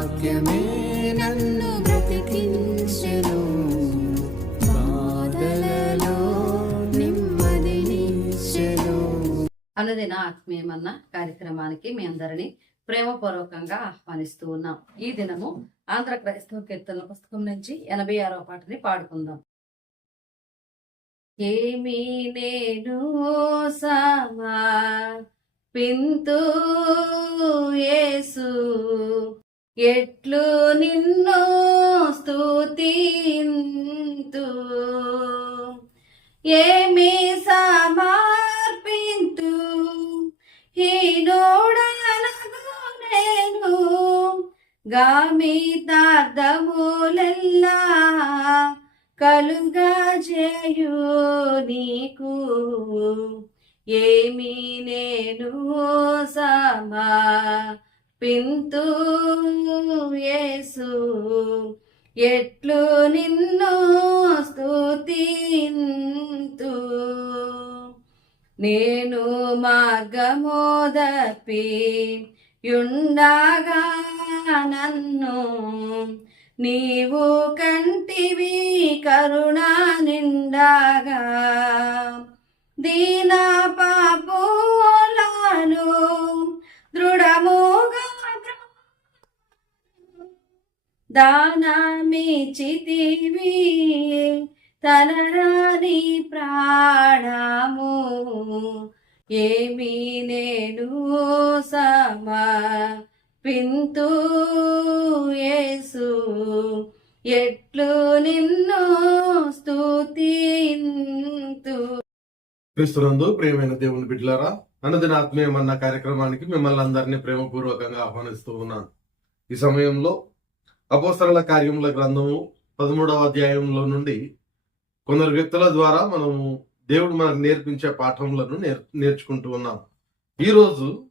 వాక్యమే నన్ను బ్రతికించెను. బాధలలో నెమ్మదినిచ్చెను అనుదిన ఆత్మీయమన్న కార్యక్రమానికి మీ అందరినీ ప్రేమపూర్వకంగా ఆహ్వానిస్తూ ఉన్నాం. ఈ దినము ఆంధ్ర క్రైస్తవ కీర్తనల పుస్తకం నుంచి ఎనభై ఆరో పాటని పాడుకుందాం. ఏమి నేను సమా పింతు యేసు ఎట్లు నిన్ను స్తుతింతు ఏమి సమర్పింతు హీనోడనగు నేను గామితార్థములెల్లా కలుగా చేయు నీకు. ఏమి నేను సమా పింతు యేసు. ఎట్లు నిన్ను స్తుతింతు. నేను మార్గమోదపి యుండగా నన్ను. నీవు కంటివి కరుణ నిండగా. దీనా దానమిచితివి తనరాని ప్రాణము. ఏమి నేను సమా పింతు యేసు. ఎట్లు నిన్ను స్తుతింతు. క్రీస్తునందు ప్రియమైన దేవుని బిడ్డలారా అన్నదిన ఆత్మీయమన్న కార్యక్రమానికి మిమ్మల్ని అందరినీ ప్రేమపూర్వకంగా ఆహ్వానిస్తూ ఉన్నాను. ఈ సమయంలో అపోస్తల కార్యముల గ్రంథము పదమూడవ అధ్యాయంలో నుండి కొందరు వ్యక్తుల ద్వారా మనము దేవుడు మనకు నేర్పించే పాఠములను నేర్ నేర్చుకుంటూ ఉన్నాం. ఈరోజు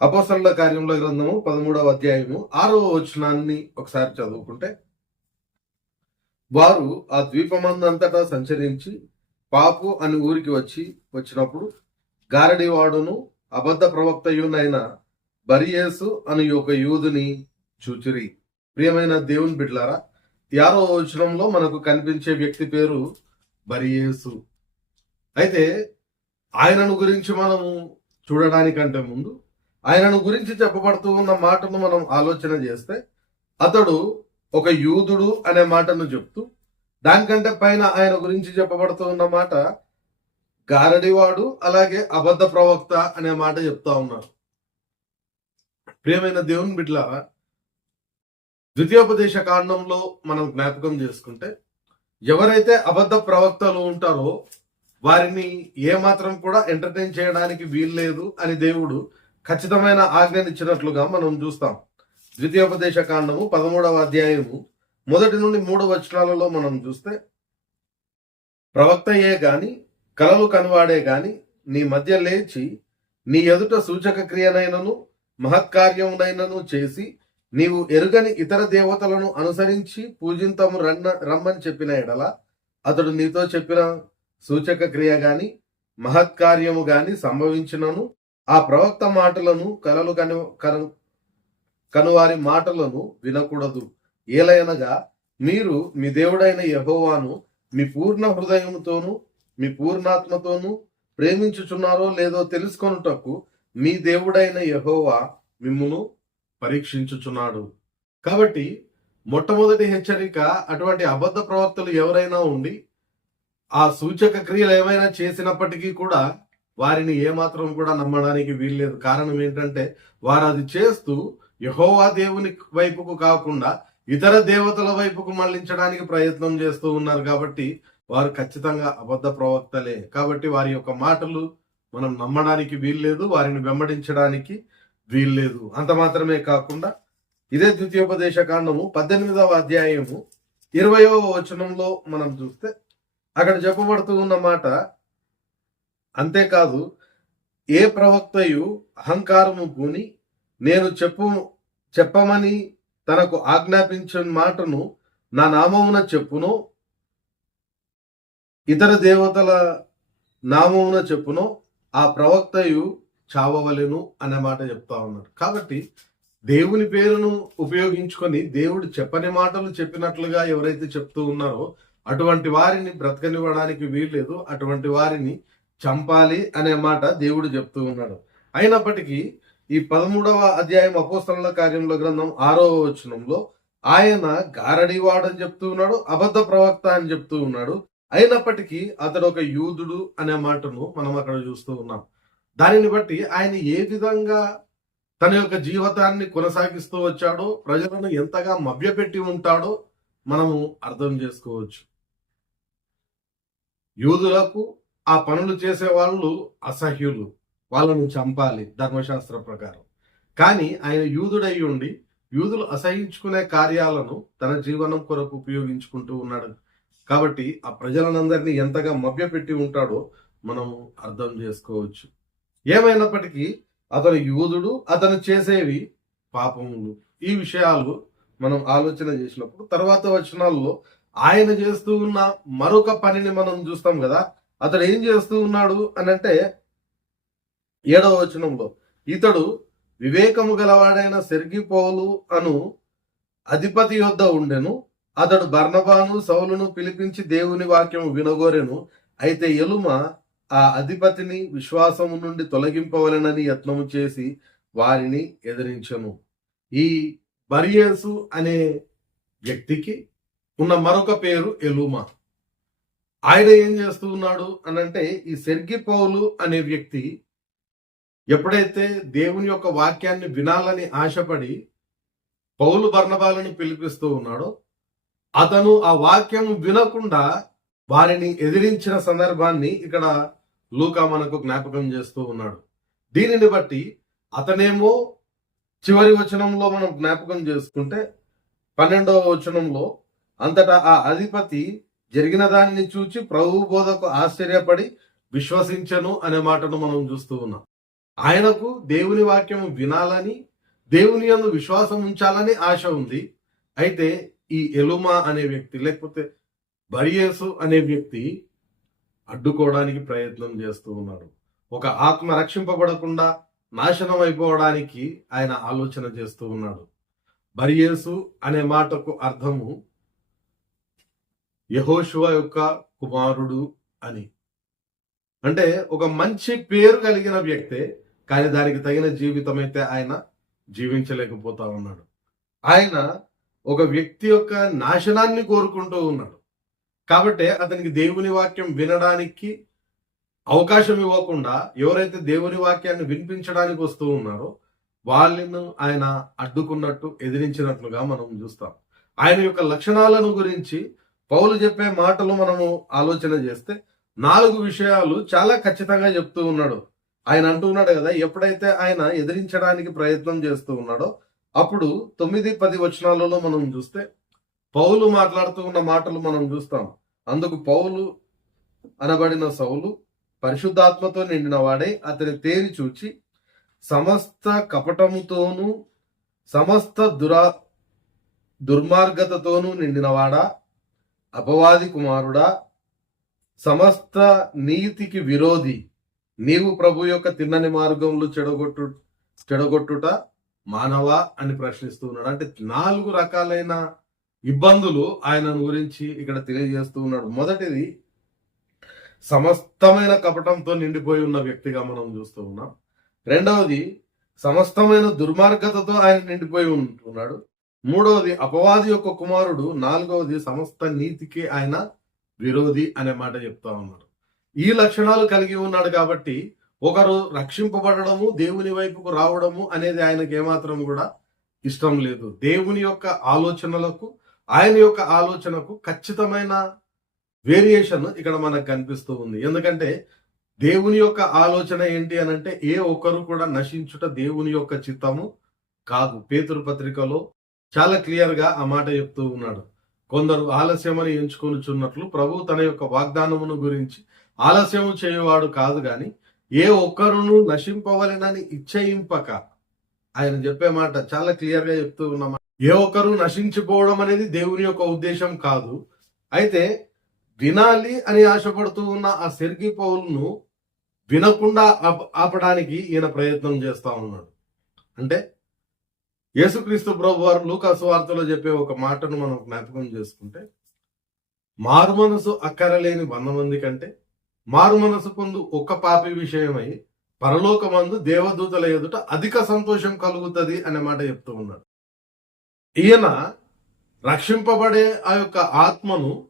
అపోస్తల కార్యముల గ్రంథము పదమూడవ అధ్యాయము ఆరో వచనాన్ని ఒకసారి చదువుకుంటే వారు ఆ ద్వీపమందంతటా సంచరించి పాపు అని ఊరికి వచ్చి వచ్చినప్పుడు గారడివాడును అబద్ధ ప్రవక్తయునైన బరియేసు అని ఒక యూదుని చూచిరి. ప్రియమైన దేవుని బిడ్లారా యారో వచనంలో మనకు కనిపించే వ్యక్తి పేరు బరియేసు. అయితే ఆయనను గురించి మనము చూడడానికంటే ముందు ఆయనను గురించి చెప్పబడుతూ ఉన్న మాటను మనం ఆలోచన చేస్తే అతడు ఒక యూదుడు అనే మాటను చెప్తూ దానికంటే పైన ఆయన గురించి చెప్పబడుతూ ఉన్న మాట గారడివాడు అలాగే అబద్ధ ప్రవక్త అనే మాట చెప్తా ఉన్నారు ప్రియమైన దేవుని బిడ్ల ద్వితీయోపదేశ కాండంలో మనం జ్ఞాపకం చేసుకుంటే ఎవరైతే అబద్ధ ప్రవక్తలు ఉంటారో వారిని ఏమాత్రం కూడా ఎంటర్టైన్ చేయడానికి వీల్లేదు అని దేవుడు ఖచ్చితమైన ఆజ్ఞనిచ్చినట్లుగా మనం చూస్తాం. ద్వితీయోపదేశ కాండము పదమూడవ అధ్యాయము మొదటి నుండి మూడు వచనాలలో మనం చూస్తే ప్రవక్తయే గాని కలలు కనువాడే గాని నీ మధ్య లేచి నీ ఎదుట సూచక క్రియనైనను మహత్కార్యమునైనను చేసి నీవు ఎరుగని ఇతర దేవతలను అనుసరించి పూజింతము రన్న రమ్మని చెప్పిన ఎడల అతడు నీతో చెప్పిన సూచక క్రియ గాని మహత్కార్యము గాని సంభవించినను. ఆ ప్రవక్త మాటలను కలలు కను కను కనువారి మాటలను వినకూడదు. ఏలయనగా మీరు మీ దేవుడైన యహోవాను మీ పూర్ణ హృదయముతోను మీ పూర్ణాత్మతోను ప్రేమించుచున్నారో లేదో తెలుసుకొనుటకు మీ దేవుడైన యహోవా మిమ్మును పరీక్షించుచున్నాడు. కాబట్టి మొట్టమొదటి హెచ్చరిక అటువంటి అబద్ధ ప్రవక్తలు ఎవరైనా ఉండి ఆ సూచక క్రియలు ఏమైనా చేసినప్పటికీ కూడా వారిని ఏమాత్రం కూడా నమ్మడానికి వీల్లేదు. కారణం ఏంటంటే వారు అది చేస్తూ యహోవా దేవుని వైపుకు కాకుండా ఇతర దేవతల వైపుకు మళ్ళించడానికి ప్రయత్నం చేస్తూ ఉన్నారు కాబట్టి వారు ఖచ్చితంగా అబద్ధ ప్రవక్తలే. కాబట్టి వారి యొక్క మాటలు మనం నమ్మడానికి వీల్లేదు వారిని వెంబడించడానికి వీల్లేదు. అంత మాత్రమే కాకుండా ఇదే ద్వితీయోపదేశ కాండము పద్దెనిమిదవ అధ్యాయము ఇరవయవ వచనంలో మనం చూస్తే అక్కడ చెప్పబడుతూ ఉన్న మాట అంతేకాదు ఏ ప్రవక్తయు అహంకారము పూని నేను చెప్పు చెప్పమని తనకు ఆజ్ఞాపించిన మాటను నా నామమున చెప్పును ఇతర దేవతల నామమున చెప్పును ఆ ప్రవక్తయు చావవలెను అనే మాట చెప్తా ఉన్నాడు. కాబట్టి దేవుని పేరును ఉపయోగించుకొని దేవుడు చెప్పని మాటలు చెప్పినట్లుగా ఎవరైతే చెప్తూ ఉన్నారో అటువంటి వారిని బ్రతకనివ్వడానికి వీల్లేదు. అటువంటి వారిని చంపాలి అనే మాట దేవుడు చెప్తూ ఉన్నాడు. అయినప్పటికీ ఈ పదమూడవ అధ్యాయం అపోస్తల కార్యంలో గ్రంథం ఆరవ వచనంలో ఆయన గారడివాడని చెప్తూ ఉన్నాడు అబద్ధ ప్రవక్త అని చెప్తూ ఉన్నాడు. అయినప్పటికీ అతడు ఒక యూదుడు అనే మాటను మనం అక్కడ చూస్తూ ఉన్నాం. దానిని బట్టి ఆయన ఏ విధంగా తన యొక్క జీవితాన్ని కొనసాగిస్తూ వచ్చాడో ప్రజలను ఎంతగా మభ్యపెట్టి ఉంటాడో మనము అర్థం చేసుకోవచ్చు. యూదులకు ఆ పనులు చేసే వాళ్ళు అసహ్యులు. వాళ్ళను చంపాలి ధర్మశాస్త్ర ప్రకారం. కానీ ఆయన యూదుడై ఉండి యూదులు అసహించుకునే కార్యాలను తన జీవనం కొరకు ఉపయోగించుకుంటూ ఉన్నాడు. కాబట్టి ఆ ప్రజలనందరినీ ఎంతగా మభ్యపెట్టి ఉంటాడో మనము అర్థం చేసుకోవచ్చు. ఏమైనప్పటికీ అతను యూదుడు అతను చేసేవి పాపములు. ఈ విషయాలు మనం ఆలోచన చేసినప్పుడు తర్వాత వచనాల్లో ఆయన చేస్తూ ఉన్న మరొక పనిని మనం చూస్తాం కదా అతడు ఏం చేస్తూ ఉన్నాడు అని అంటే ఏడవ వచనంలో ఇతడు వివేకము గలవాడైన సెర్గిపోలు అను అధిపతి యొద్ద ఉండెను. అతడు బర్ణబాను సౌలును పిలిపించి దేవుని వాక్యము వినగోరెను. అయితే ఎలుమ ఆ అధిపతిని విశ్వాసము నుండి తొలగింపవలెనని యత్నము చేసి వారిని ఎదిరించను. ఈ బరియేసు అనే వ్యక్తికి ఉన్న మరొక పేరు ఎలుమ. ఆయన ఏం చేస్తూ ఉన్నాడు అనంటే ఈ సెర్గి పౌలు అనే వ్యక్తి ఎప్పుడైతే దేవుని యొక్క వాక్యాన్ని వినాలని ఆశపడి పౌలు బర్ణబాలను పిలిపిస్తూ ఉన్నాడో అతను ఆ వాక్యం వినకుండా వారిని ఎదిరించిన సందర్భాన్ని ఇక్కడ లూకా మనకు జ్ఞాపకం చేస్తూ ఉన్నాడు. దీనిని బట్టి అతనేమో చివరి వచనంలో మనం జ్ఞాపకం చేసుకుంటే పన్నెండవ వచనంలో అంతటా ఆ అధిపతి జరిగిన దానిని చూచి ప్రభు బోధకు ఆశ్చర్యపడి విశ్వసించను అనే మాటను మనం చూస్తూ ఉన్నాం. ఆయనకు దేవుని వాక్యం వినాలని దేవుని యందు విశ్వాసం ఉంచాలని ఆశ ఉంది. అయితే ఈ ఎలుమా అనే వ్యక్తి లేకపోతే బరియేసు అనే వ్యక్తి అడ్డుకోవడానికి ప్రయత్నం చేస్తూ ఉన్నాడు. ఒక ఆత్మ రక్షింపబడకుండా నాశనం అయిపోవడానికి ఆయన ఆలోచన చేస్తూ ఉన్నాడు. బరియేసు అనే మాటకు అర్థము యహోశివ యొక్క కుమారుడు అని. అంటే ఒక మంచి పేరు కలిగిన వ్యక్తే కానీ దానికి తగిన జీవితం అయితే ఆయన జీవించలేకపోతా ఉన్నాడు. ఆయన ఒక వ్యక్తి యొక్క నాశనాన్ని కోరుకుంటూ ఉన్నాడు. కాబట్టి అతనికి దేవుని వాక్యం వినడానికి అవకాశం ఇవ్వకుండా ఎవరైతే దేవుని వాక్యాన్ని వినిపించడానికి వస్తూ ఉన్నారో వాళ్ళను ఆయన అడ్డుకున్నట్టు ఎదిరించినట్లుగా మనం చూస్తాం. ఆయన యొక్క లక్షణాలను గురించి పౌలు చెప్పే మాటలు మనము ఆలోచన చేస్తే నాలుగు విషయాలు చాలా ఖచ్చితంగా చెప్తూ ఉన్నాడు. ఆయన అంటూ ఉన్నాడు కదా ఎప్పుడైతే ఆయన ఎదిరించడానికి ప్రయత్నం చేస్తూ ఉన్నాడో అప్పుడు తొమ్మిది పది వచనాలలో మనం చూస్తే పౌలు మాట్లాడుతూ ఉన్న మాటలు మనం చూస్తాం. అందుకు పౌలు అనబడిన సౌలు పరిశుద్ధాత్మతో నిండిన వాడే. అతని తేరి చూచి సమస్త కపటముతోనూ సమస్త దురా దుర్మార్గతతోనూ నిండినవాడా అపవాది కుమారుడా. సమస్త నీతికి విరోధి. నీవు ప్రభు యొక్క తిన్నని మార్గంలో చెడగొట్టు చెడగొట్టుట మానవా అని ప్రశ్నిస్తూ ఉన్నాడు. అంటే నాలుగు రకాలైన ఇబ్బందులు ఆయన గురించి ఇక్కడ తెలియజేస్తూ ఉన్నాడు. మొదటిది సమస్తమైన కపటంతో నిండిపోయి ఉన్న వ్యక్తిగా మనం చూస్తూ ఉన్నాం. రెండవది సమస్తమైన దుర్మార్గతతో ఆయన నిండిపోయి ఉంటున్నాడు. మూడవది అపవాది యొక్క కుమారుడు. నాలుగవది సమస్త నీతికి ఆయన విరోధి అనే మాట చెప్తా ఉన్నాడు. ఈ లక్షణాలు కలిగి ఉన్నాడు కాబట్టి ఒకరు రక్షింపబడము దేవుని వైపుకు రావడము అనేది ఆయనకు ఏమాత్రం కూడా ఇష్టం లేదు. దేవుని యొక్క ఆలోచనలకు ఆయన యొక్క ఆలోచనకు ఖచ్చితమైన వేరియేషన్ ఇక్కడ మనకు కనిపిస్తూ ఉంది. ఎందుకంటే దేవుని యొక్క ఆలోచన ఏంటి అని అంటే ఏ ఒక్కరు కూడా నశించుట దేవుని యొక్క చిత్తము కాదు. పేతురు పత్రికలో చాలా క్లియర్గా ఆ మాట చెప్తూ ఉన్నాడు. కొందరు ఆలస్యమని ఎంచుకొనుచున్నట్లు ప్రభు తన యొక్క వాగ్దానమును గురించి ఆలస్యము చేయువాడు కాదు కానీ ఏ ఒక్కరును నశింపవలెనని ఇచ్చయింపక ఆయన చెప్పే మాట చాలా క్లియర్గా చెప్తూ ఉన్నమాట ఏ ఒక్కరు నశించిపోవడం అనేది దేవుని యొక్క ఉద్దేశం కాదు. అయితే వినాలి అని ఆశపడుతూ ఉన్న ఆ సెర్గి పౌల్ను వినకుండా ఆప- ఆపడానికి ఈయన ప్రయత్నం చేస్తా ఉన్నాడు. అంటే యేసుక్రీస్తు ప్రభు వారు లూకాసు వార్తలో చెప్పే ఒక మాటను మనం జ్ఞాపకం చేసుకుంటే మారు మనసు అక్కరలేని వంద మంది కంటే మారు మనసు పొందు ఒక్క పాపి విషయమై పరలోకమందు దేవదూతల ఎదుట అధిక సంతోషం కలుగుతుంది అనే మాట చెప్తూ ఉన్నాడు. ఈయన రక్షింపబడే ఆ యొక్క ఆత్మను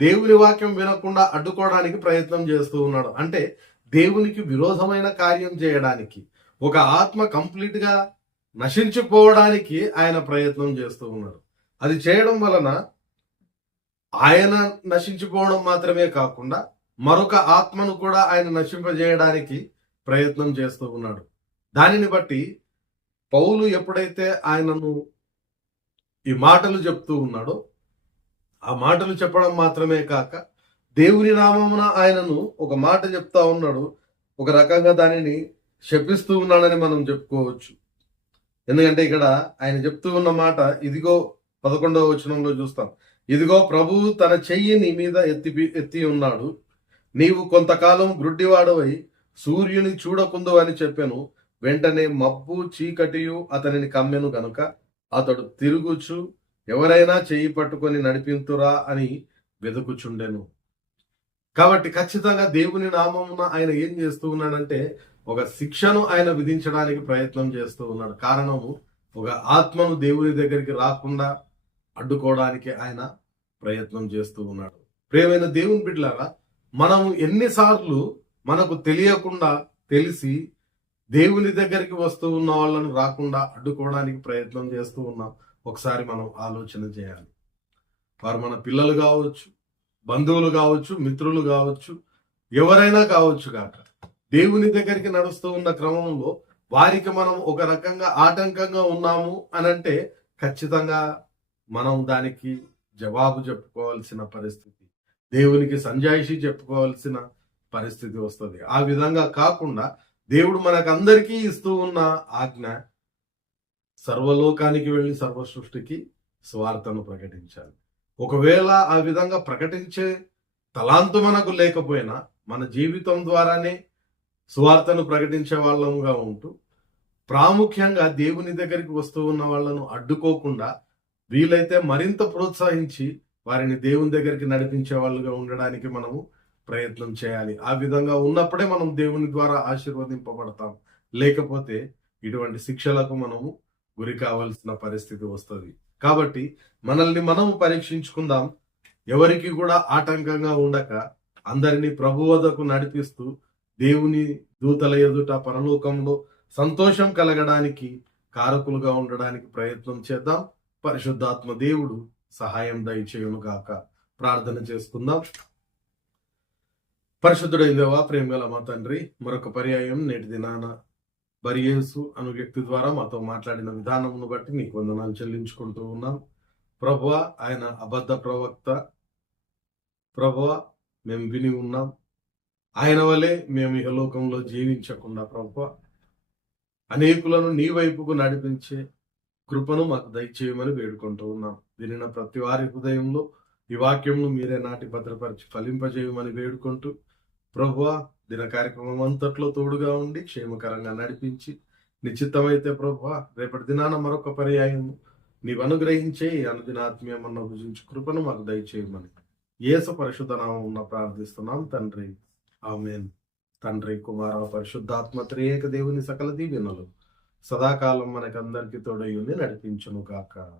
దేవుని వాక్యం వినకుండా అడ్డుకోవడానికి ప్రయత్నం చేస్తూ ఉన్నాడు. అంటే దేవునికి విరోధమైన కార్యం చేయడానికి ఒక ఆత్మ కంప్లీట్గా నశించిపోవడానికి ఆయన ప్రయత్నం చేస్తూ ఉన్నాడు. అది చేయడం వలన ఆయన నశించిపోవడం మాత్రమే కాకుండా మరొక ఆత్మను కూడా ఆయన నశింపజేయడానికి ప్రయత్నం చేస్తూ ఉన్నాడు. దానిని బట్టి పౌలు ఎప్పుడైతే ఆయనను ఈ మాటలు చెప్తూ ఉన్నాడో. ఆ మాటలు చెప్పడం మాత్రమే కాక దేవుని నామమున ఆయనను ఒక మాట చెప్తా ఉన్నాడు. ఒక రకంగా దానిని శపిస్తూ ఉన్నాడని మనం చెప్పుకోవచ్చు. ఎందుకంటే ఇక్కడ ఆయన చెప్తూ ఉన్న మాట ఇదిగో పదకొండవ వచనంలో చూస్తాం. ఇదిగో ప్రభువు తన చెయ్యి నీ మీద ఎత్తి ఎత్తి ఉన్నాడు. నీవు కొంతకాలం గ్రుడ్డివాడవై సూర్యుని చూడకుందు అని చెప్పాను. వెంటనే మబ్బు చీకటియు అతనిని కమ్మెను గనుక అతడు తిరుగుచు ఎవరైనా చేయి పట్టుకొని నడిపింతురా అని వెతుకుచుండెను. కాబట్టి ఖచ్చితంగా దేవుని నామమున ఆయన ఏం చేస్తూ ఉన్నాడంటే ఒక శిక్షను ఆయన విధించడానికి ప్రయత్నం చేస్తూ ఉన్నాడు. కారణము ఒక ఆత్మను దేవుని దగ్గరికి రాకుండా అడ్డుకోవడానికి ఆయన ప్రయత్నం చేస్తూ ఉన్నాడు. ప్రేమైన దేవుని బిడ్డలారా మనము ఎన్నిసార్లు మనకు తెలియకుండా తెలిసి దేవుని దగ్గరికి వస్తూ ఉన్న వాళ్ళను రాకుండా అడ్డుకోవడానికి ప్రయత్నం చేస్తూ ఉన్నాం. ఒకసారి మనం ఆలోచన చేయాలి. వారు మన పిల్లలు కావచ్చు బంధువులు కావచ్చు మిత్రులు కావచ్చు ఎవరైనా కావచ్చు కాక దేవుని దగ్గరికి నడుస్తూ ఉన్న క్రమంలో వారికి మనం ఒక రకంగా ఆటంకంగా ఉన్నాము అని అంటే ఖచ్చితంగా మనం దానికి జవాబు చెప్పుకోవాల్సిన పరిస్థితి దేవునికి సంజాయిషి చెప్పుకోవాల్సిన పరిస్థితి వస్తుంది. ఆ విధంగా కాకుండా దేవుడు మనకందరికీ ఇస్తూ ఉన్న ఆజ్ఞ సర్వలోకానికి వెళ్ళి సర్వ సృష్టికి స్వార్థను ప్రకటించాలి. ఒకవేళ ఆ విధంగా ప్రకటించే తలాంతు మనకు లేకపోయినా మన జీవితం ద్వారానే సువార్తను ప్రకటించే వాళ్ళముగా ఉంటూ ప్రాముఖ్యంగా దేవుని దగ్గరికి వస్తూ ఉన్న వాళ్ళను అడ్డుకోకుండా వీలైతే మరింత ప్రోత్సహించి వారిని దేవుని దగ్గరికి నడిపించే వాళ్ళుగా ఉండడానికి మనము ప్రయత్నం చేయాలి. ఆ విధంగా ఉన్నప్పుడే మనం దేవుని ద్వారా ఆశీర్వదింపబడతాం. లేకపోతే ఇటువంటి శిక్షలకు మనము గురి కావాల్సిన పరిస్థితి వస్తుంది. కాబట్టి మనల్ని మనం పరీక్షించుకుందాం. ఎవరికి కూడా ఆటంకంగా ఉండక అందరినీ ప్రభు వద్దకు నడిపిస్తూ దేవుని దూతల ఎదుట పరలోకంలో సంతోషం కలగడానికి కారకులుగా ఉండడానికి ప్రయత్నం చేద్దాం. పరిశుద్ధాత్మ దేవుడు సహాయం దయచేయును గాక ప్రార్థన చేసుకుందాం. పరిశుద్ధుడైన దేవా ప్రేమ మా తండ్రి మరొక పర్యాయం నేటి దినాన బరియేసు అను వ్యక్తి ద్వారా మాతో మాట్లాడిన విధానమును బట్టి నీకు వందనాలు చెల్లించుకుంటూ ఉన్నాం. ప్రభువ ఆయన అబద్ధ ప్రవక్త. ప్రభువ మేము విని ఉన్నాం. ఆయన వలె మేము ఇహలోకంలో జీవించకుండా ప్రభువ అనేకులను నీ వైపుకు నడిపించే కృపను మాకు దయచేయమని వేడుకుంటూ ఉన్నాం. వినిన ప్రతి వారి హృదయంలో ఈ వాక్యమును మీరే నాటి భద్రపరిచి ఫలింపజేయమని వేడుకుంటూ ప్రభువ దిన కార్యక్రమం అంతట్లో తోడుగా ఉండి క్షేమకరంగా నడిపించి నిశ్చితమైతే ప్రభువ రేపటి దినాన మరొక పర్యాయము. నీవు అనుగ్రహించే ఈ భుజించి కృపను మాకు దయచేయమని యేసు పరిశుద్ధ నామం ప్రార్థిస్తున్నాం తండ్రి. ఆమెన్. తండ్రి కుమార పరిశుద్ధాత్మ త్రియేక దేవుని సకల దీవెనలు సదాకాలం మనకందరికీ తోడయుని నడిపించును కాక